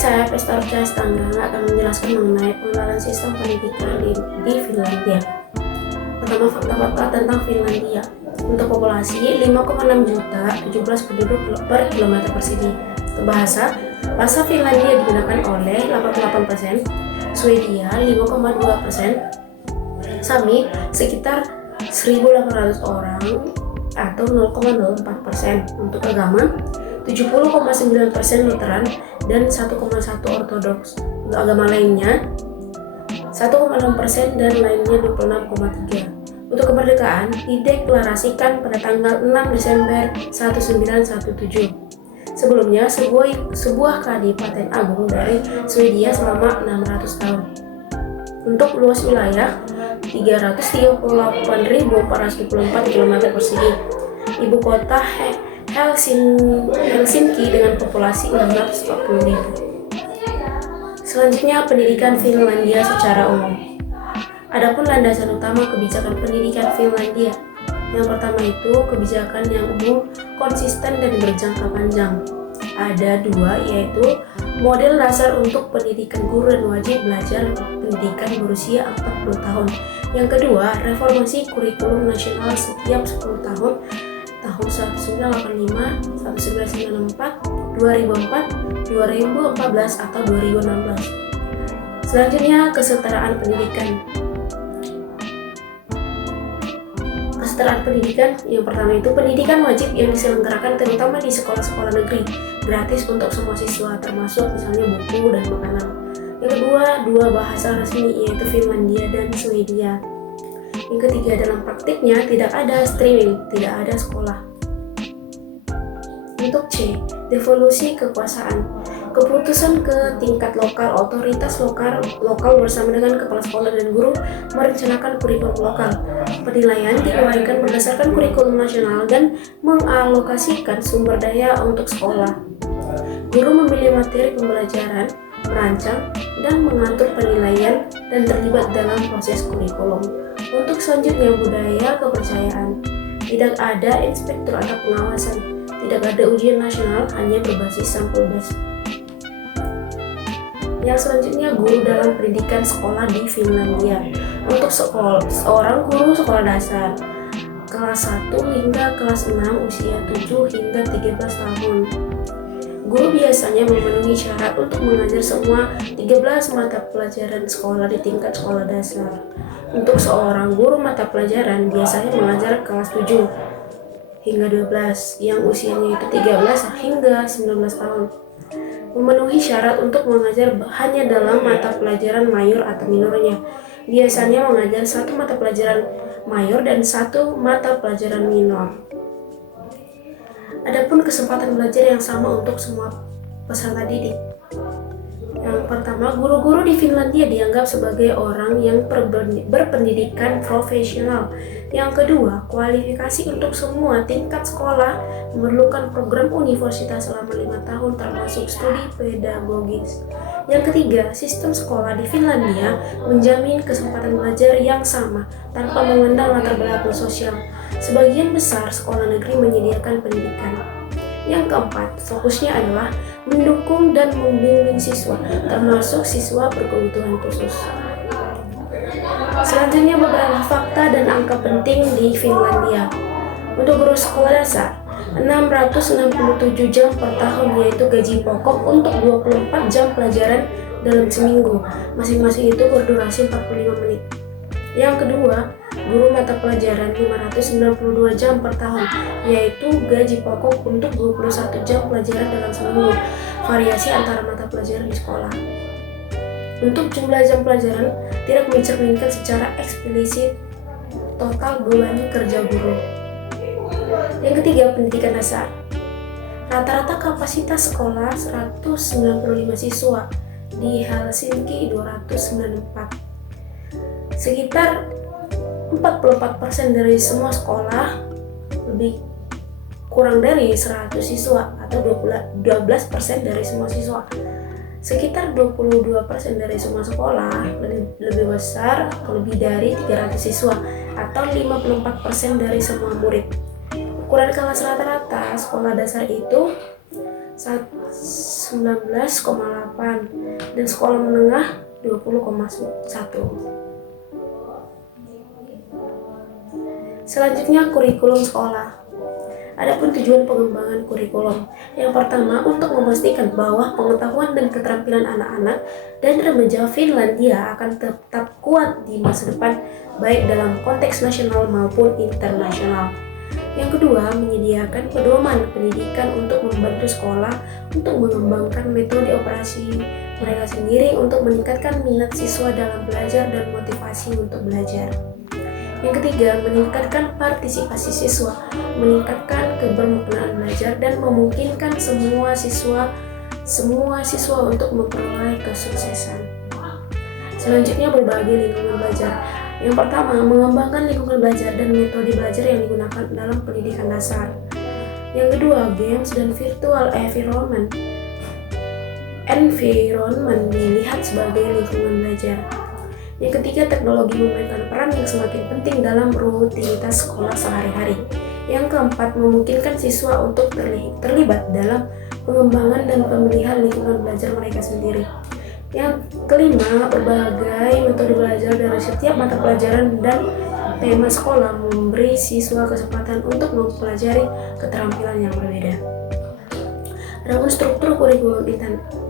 saya, Pesta Orcas Tanggang, akan menjelaskan mengenai pengenalan sistem pendidikan di Finlandia. Pertama, fakta-fakta tentang Finlandia. Untuk populasi 5,6 juta, 17 penduduk per kilometer persegi. Bahasa Finlandia digunakan oleh 88%, Swedia 5,2%, Sami sekitar 1.800 orang atau 0,04%. Untuk agama 70,9% Lutheran dan 1,1 Ortodoks. Untuk agama lainnya 1,6% dan lainnya 26,3%. Untuk kemerdekaan dideklarasikan pada tanggal 6 Desember 1917. Sebelumnya sebuah kadipaten agung dari Swedia selama 600 tahun. Untuk luas wilayah 338.424 km persegi. Ibu kota Helsinki dengan populasi 640.000. Selanjutnya, pendidikan Finlandia secara umum. Adapun landasan utama kebijakan pendidikan Finlandia. Yang pertama itu kebijakan yang umum, konsisten dan berjangka panjang. Ada dua, yaitu model dasar untuk pendidikan guru dan wajib belajar pendidikan berusia 40 tahun. Yang kedua, reformasi kurikulum nasional setiap 10 tahun 1985, 1994, 2004, 2014 atau 2016. Selanjutnya, kesetaraan pendidikan. Kesetaraan pendidikan yang pertama itu pendidikan wajib yang diselenggarakan terutama di sekolah-sekolah negeri, gratis untuk semua siswa termasuk misalnya buku dan makanan. Yang kedua, dua bahasa resmi yaitu Finlandia dan Swedia. Yang ketiga, dalam praktiknya tidak ada streaming, tidak ada sekolah. Untuk C, devolusi kekuasaan. Keputusan ke tingkat lokal, otoritas lokal bersama dengan kepala sekolah dan guru merencanakan kurikulum lokal. Penilaian dikeluarkan berdasarkan kurikulum nasional dan mengalokasikan sumber daya untuk sekolah. Guru memilih materi pembelajaran, merancang, dan mengatur penilaian dan terlibat dalam proses kurikulum. Untuk selanjutnya, budaya kepercayaan. Tidak ada inspektur atau pengawasan, tidak ada ujian nasional, hanya berbasis sampel base. Yang selanjutnya, guru dalam pendidikan sekolah di Finlandia. Untuk seorang guru sekolah dasar kelas 1 hingga kelas 6 usia 7 hingga 13 tahun. Guru biasanya memenuhi syarat untuk mengajar semua 13 mata pelajaran sekolah di tingkat sekolah dasar. Untuk seorang guru mata pelajaran biasanya mengajar kelas 7 hingga 12 yang usianya itu 13 hingga 19 tahun. Memenuhi syarat untuk mengajar hanya dalam mata pelajaran mayor atau minornya. Biasanya mengajar satu mata pelajaran mayor dan satu mata pelajaran minor. Adapun kesempatan belajar yang sama untuk semua peserta didik. Yang pertama, guru-guru di Finlandia dianggap sebagai orang yang berpendidikan profesional. Yang kedua, kualifikasi untuk semua tingkat sekolah memerlukan program universitas selama 5 tahun termasuk studi pedagogis. Yang ketiga, sistem sekolah di Finlandia menjamin kesempatan belajar yang sama tanpa memandang latar belakang sosial. Sebagian besar sekolah negeri menyediakan pendidikan. Yang keempat, fokusnya adalah mendukung dan membimbing siswa, termasuk siswa berkebutuhan khusus. Selanjutnya, beberapa fakta dan angka penting di Finlandia. Untuk guru sekolah dasar, 667 jam per tahun, yaitu gaji pokok untuk 24 jam pelajaran dalam seminggu. Masing-masing itu berdurasi 45 menit. Yang kedua, guru mata pelajaran 592 jam per tahun, yaitu gaji pokok untuk 21 jam pelajaran dalam seminggu. Variasi antara mata pelajaran di sekolah. Untuk jumlah jam pelajaran tidak mencerminkan secara eksplisit total beban kerja guru. Yang ketiga, pendidikan dasar. Rata-rata kapasitas sekolah 195 siswa, di Helsinki 294. Sekitar 44% dari semua sekolah, lebih kurang dari 100 siswa atau 12% dari semua siswa. Sekitar 22% dari semua sekolah, lebih besar atau lebih dari 300 siswa atau 54% dari semua murid. Ukuran kelas rata-rata sekolah dasar itu 19,8 dan sekolah menengah 20,1. Selanjutnya, kurikulum sekolah. Adapun tujuan pengembangan kurikulum, yang pertama untuk memastikan bahwa pengetahuan dan keterampilan anak-anak dan remaja Finlandia akan tetap kuat di masa depan, baik dalam konteks nasional maupun internasional. Yang kedua, menyediakan pedoman pendidikan untuk membantu sekolah untuk mengembangkan metode operasi mereka sendiri untuk meningkatkan minat siswa dalam belajar dan motivasi untuk belajar. Yang ketiga, meningkatkan partisipasi siswa, meningkatkan kebermaknaan belajar dan memungkinkan semua siswa untuk memperoleh kesuksesan. Selanjutnya, berbagai lingkungan belajar. Yang pertama, mengembangkan lingkungan belajar dan metode belajar yang digunakan dalam pendidikan dasar. Yang kedua, games dan virtual environment dilihat sebagai lingkungan belajar. Yang ketiga, teknologi memainkan peran yang semakin penting dalam rutinitas sekolah sehari-hari. Yang keempat, memungkinkan siswa untuk terlibat dalam pengembangan dan pemilihan lingkungan belajar mereka sendiri. Yang kelima, berbagai metode belajar dari setiap mata pelajaran dan tema sekolah memberi siswa kesempatan untuk mempelajari keterampilan yang berbeda. Adapun struktur kurikulum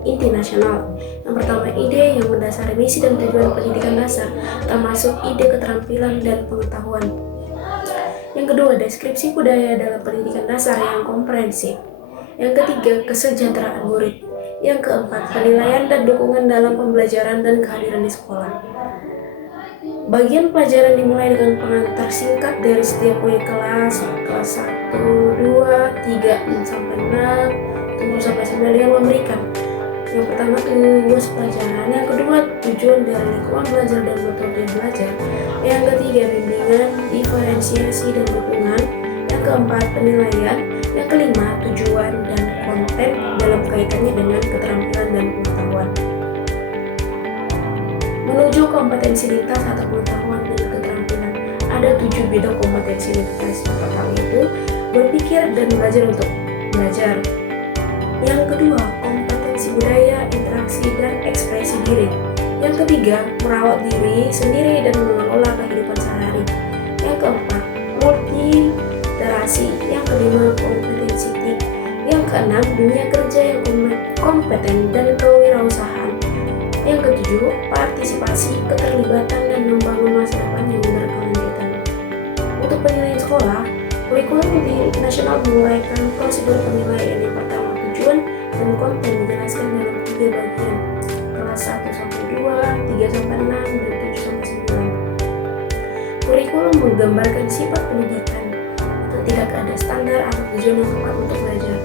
inti nasional. Yang pertama, ide yang mendasari misi dan tujuan pendidikan dasar, termasuk ide keterampilan dan pengetahuan. Yang kedua, deskripsi budaya dalam pendidikan dasar yang komprehensif. Yang ketiga, kesejahteraan murid. Yang keempat, penilaian dan dukungan dalam pembelajaran dan kehadiran di sekolah. Bagian pelajaran dimulai dengan pengantar singkat dari setiap unit kelas 1, 2, 3, 6, 7-9 yang memberikan yang pertama tugas pelajaran, yang kedua tujuan dari lingkungan belajar dan metode belajar, yang ketiga bimbingan, diferensiasi dan dukungan, yang keempat penilaian, yang kelima tujuan dan konten dalam kaitannya dengan keterampilan dan pengetahuan. Menuju kompetensi lintas atau pengetahuan dan keterampilan, ada 7 bidang kompetensi lintas. Yang pertama itu berpikir dan belajar untuk belajar. Yang kedua, kompetensi budaya, interaksi, dan ekspresi diri. Yang ketiga, merawat diri sendiri dan mengelola kehidupan sehari-hari. Yang keempat, multiliterasi. Yang kelima, kompetensi TIK. Yang keenam, dunia kerja yang kompeten dan kewirausahaan. Yang ketujuh, partisipasi, keterlibatan, dan membangun masa depan yang berkelanjutan. Untuk penilaian sekolah, kurikulum nasional menguraikan prosedur penilaian. Yang pertama, tujuan dan konten dijelaskan dalam 3 bagian, kelas 1-2, 3-6, dan 7-9. Kurikulum menggambarkan sifat pendidikan, tidak ada standar atau tujuan yang tepat untuk belajar.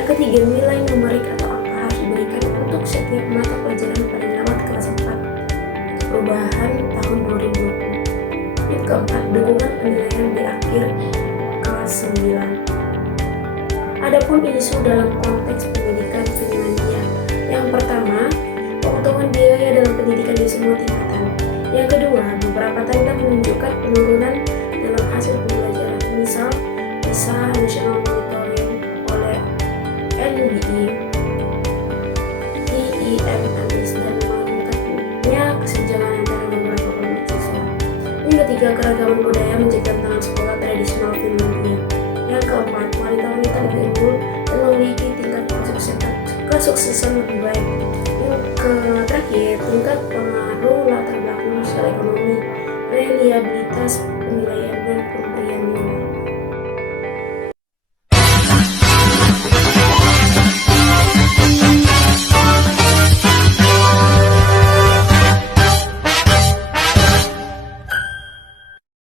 Yang ketiga, nilai numerik atau angka harus diberikan untuk setiap mata pelajaran pada lewat kelas 4 perubahan tahun 2020. Yang keempat, dukungan penilaian di akhir kelas 9. Adapun isu dalam konteks pendidikan Finlandia. Yang pertama, pengetahuan biaya dalam pendidikan di semua tingkatan. Yang kedua, beberapa tanda menunjukkan penurunan dalam hasil pembelajaran. Misal, PISA National Monitoring oleh NBI, IEM dan meningkatnya kesenjangan antara beberapa kelompok siswa. Yang ketiga, keragaman budaya menjadi tantangan sekolah tradisional Finlandia. Yang keempat, wanita-wanita lebih unggul dan memiliki tingkat kesuksesan lebih baik. Yang terakhir, tingkat pengaruh latar belakang sosial ekonomi, reliabilitas penilaian, dan